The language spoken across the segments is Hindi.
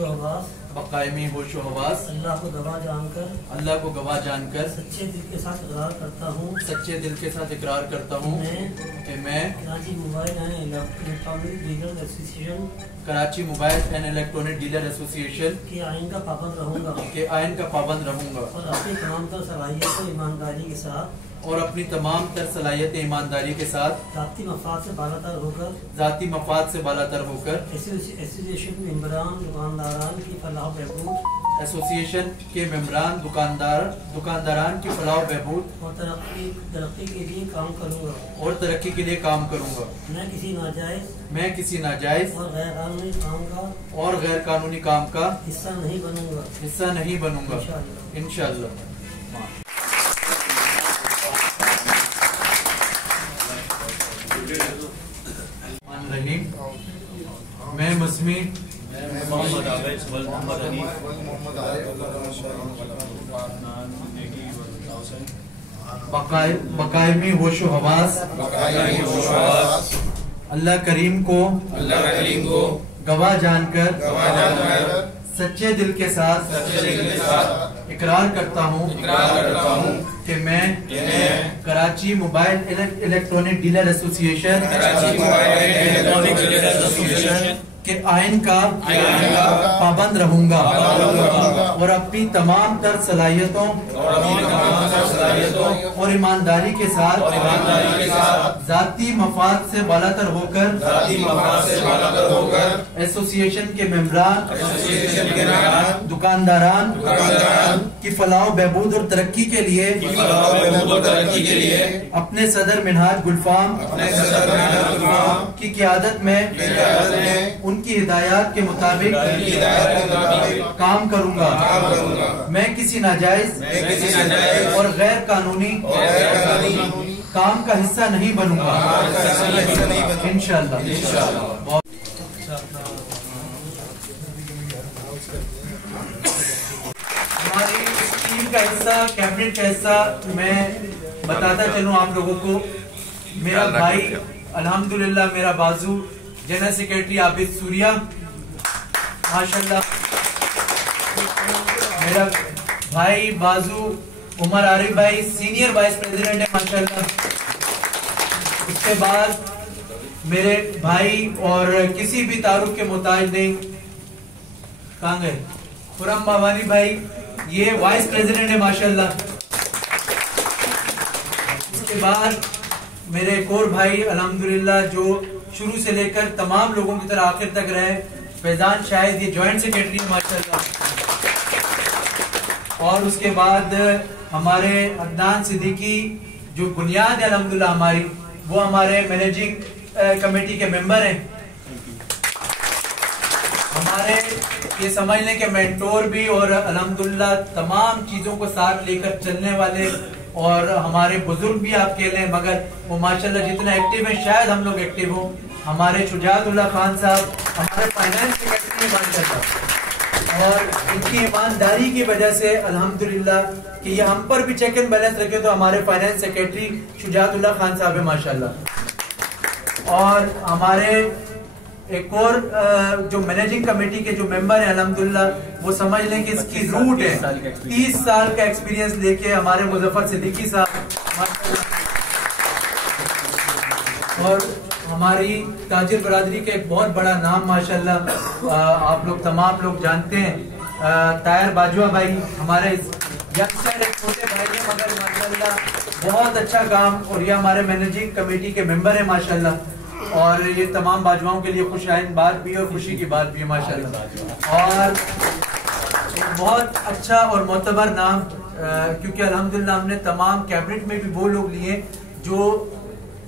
बकायमी होशो हवास अल्लाह को गवाह जानकर सच्चे दिल के साथ इकरार करता हूँ कि मैं Karachi mobile and electronic dealer association के आइन का पाबंद रहूँगा और अपनी तमाम तर सलाहियत ईमानदारी के साथ ज़ाती मफाद से बालातर होकर एसोसिएशन के मेंबरान दुकानदारान की फलाह बहबूद और तरक्की के लिए काम करूँगा। मैं किसी नाजायज और गैर कानूनी काम का हिस्सा नहीं बनूंगा इंशाअल्लाह। मैं मस्मी मोहम्मद बकायमी होशो हवास अल्लाह करीम को गवाह जानकर सच्चे दिल के साथ इकरार करता हूँ कि मैं Karachi mobile electronic dealer association के आइन का पाबंद रहूंगा और अपनी तमाम तर सलाहियतों और ईमानदारी के साथ ज़ाती मफाद से बालातर होकर एसोसिएशन के मेंबरान दुकानदारान की फलाह बहबूद और तरक्की के लिए अपने सदर मिनहाज गुलफाम की क़ियादत में उनकी हिदायत के मुताबिक काम करूंगा। मैं किसी नाजायज और गैर कानूनी काम का हिस्सा नहीं बनूंगा इंशाअल्लाह। हमारी टीम का हिस्सा, कैबिनेट का हिस्सा मैं बताता चलूं आप लोगों को। मेरा भाई अल्हम्दुलिल्लाह, मेरा बाजू जनरल सेक्रेटरी आबिद सूर्या माशाल्लाह। मेरा भाई बाजू उमर आरिफ भाई सीनियर वाइस प्रेसिडेंट है माशाल्लाह। उसके बाद मेरे भाई और किसी भी तारुफ के मुताज नहीं, कहाँ गए, खुरम बावानी भाई, ये वाइस प्रेसिडेंट है माशाल्लाह। उसके बाद मेरे एक और भाई अल्हम्दुलिल्लाह जो शुरू से लेकर तमाम लोगों की तरह आखिर तक रहे, फैजान शाहिद, ये जॉइंट सेक्रेटरी माशाल्लाह। और उसके बाद हमारे अदनान सिद्दीकी जो बुनियाद है अल्हम्दुलिल्लाह हमारी, वो हमारे मैनेजिंग कमेटी के मेंबर हैं, हमारे ये समझ लें कि मेंटोर भी और अल्हम्दुलिल्लाह तमाम चीजों को साथ लेकर चलने वाले, और हमारे बुजुर्ग भी आप कह लें मगर वो माशाल्लाह जितना एक्टिव है शायद हम लोग एक्टिव हो। हमारे शुजातुल्लाह खान साहब हमारे फाइनेंस सेक्रेटरी माशाल्लाह, और इनकी ईमानदारी की वजह से अल्हम्दुलिल्लाह कि ये हम पर भी चेक एंड बैलेंस रखे तो हमारे फाइनेंस सेक्रेटरी शुजातुल्लाह खान साहब है माशाल्लाह। और हमारे एक और जो मैनेजिंग कमेटी के जो मेंबर हैं अल्हम्दुलिल्लाह, वो समझ लें कि इसकी रूट है 30 साल का एक्सपीरियंस लेके हमारे मुजफ्फर सिद्दीकी साहब, और हमारी ताजिर बरादरी के एक बहुत बड़ा नाम माशाल्लाह आप लोग तमाम लोग जानते हैं, तायर बाजवा भाई हमारे यंगस्टर एक छोटे भाई हैं मगर माशाल्लाह बहुत अच्छा काम, और ये हमारे मैनेजिंग कमेटी के मेंबर हैं माशाल्लाह। और ये तमाम बाजवाओं के लिए खुशाइन बात भी और खुशी की बात भी है माशाल्लाह। और एक बहुत अच्छा और मोतबर नाम, क्योंकि अल्हम्दुलिल्लाह हमने तमाम कैबिनेट में भी वो लोग लिए जो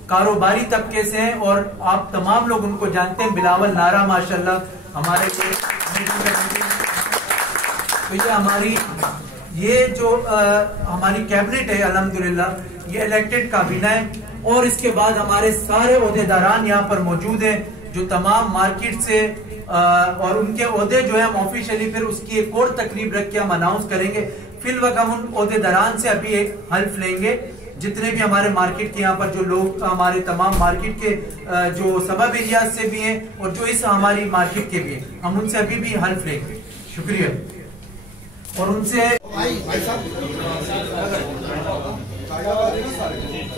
कारोबारी तबके से हैं, और आप तमाम लोग उनको जानते हैं, बिलावल नारा माशाल्लाह हमारे लिए। तो ये हमारी जो हमारी कैबिनेट है अल्हम्दुलिल्लाह, ये इलेक्टेड काबीना है, और इसके बाद हमारे सारे ओहदेदारान यहाँ पर मौजूद हैं जो तमाम मार्केट से, और उनके ओहदे जो है हम ऑफिशियली फिर उसकी एक और तकरीब रख के हम अनाउंस करेंगे। फिल वक्त हम उन ओहदेदारान से अभी एक हल्फ लेंगे, जितने भी हमारे मार्केट के यहाँ पर जो लोग हमारे तमाम मार्केट के जो सबब एरिया से भी हैं और जो इस हमारी मार्केट के भी हैं, हम उनसे अभी भी हल्फ लेंगे। शुक्रिया। और उनसे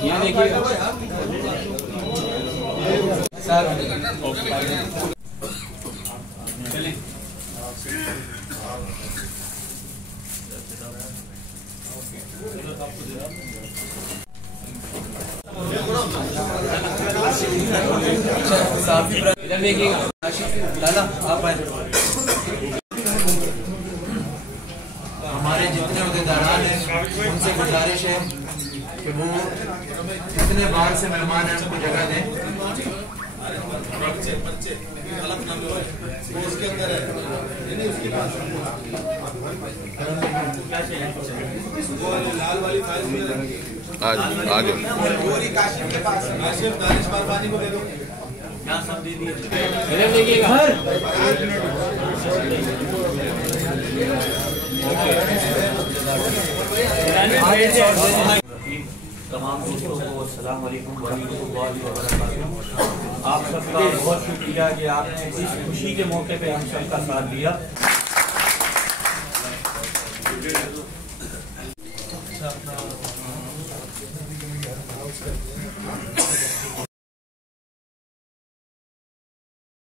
यहाँ देखिएगा सर इधर देखिएगा लाला आप आए। हमारे जितने उद्देदारान हैं उनसे गुजारिश है कि वो जितने बाहर से मेहमान हैं उनको जगह दें। आगे इधर देखिएगा तमाम दोस्तों को अस्सलाम वालेकुम वरहमतुल्लाहि वबरकातुहू। आप सबका बहुत शुक्रिया कि आपने इस खुशी के मौके पे हम सबका साथ दिया।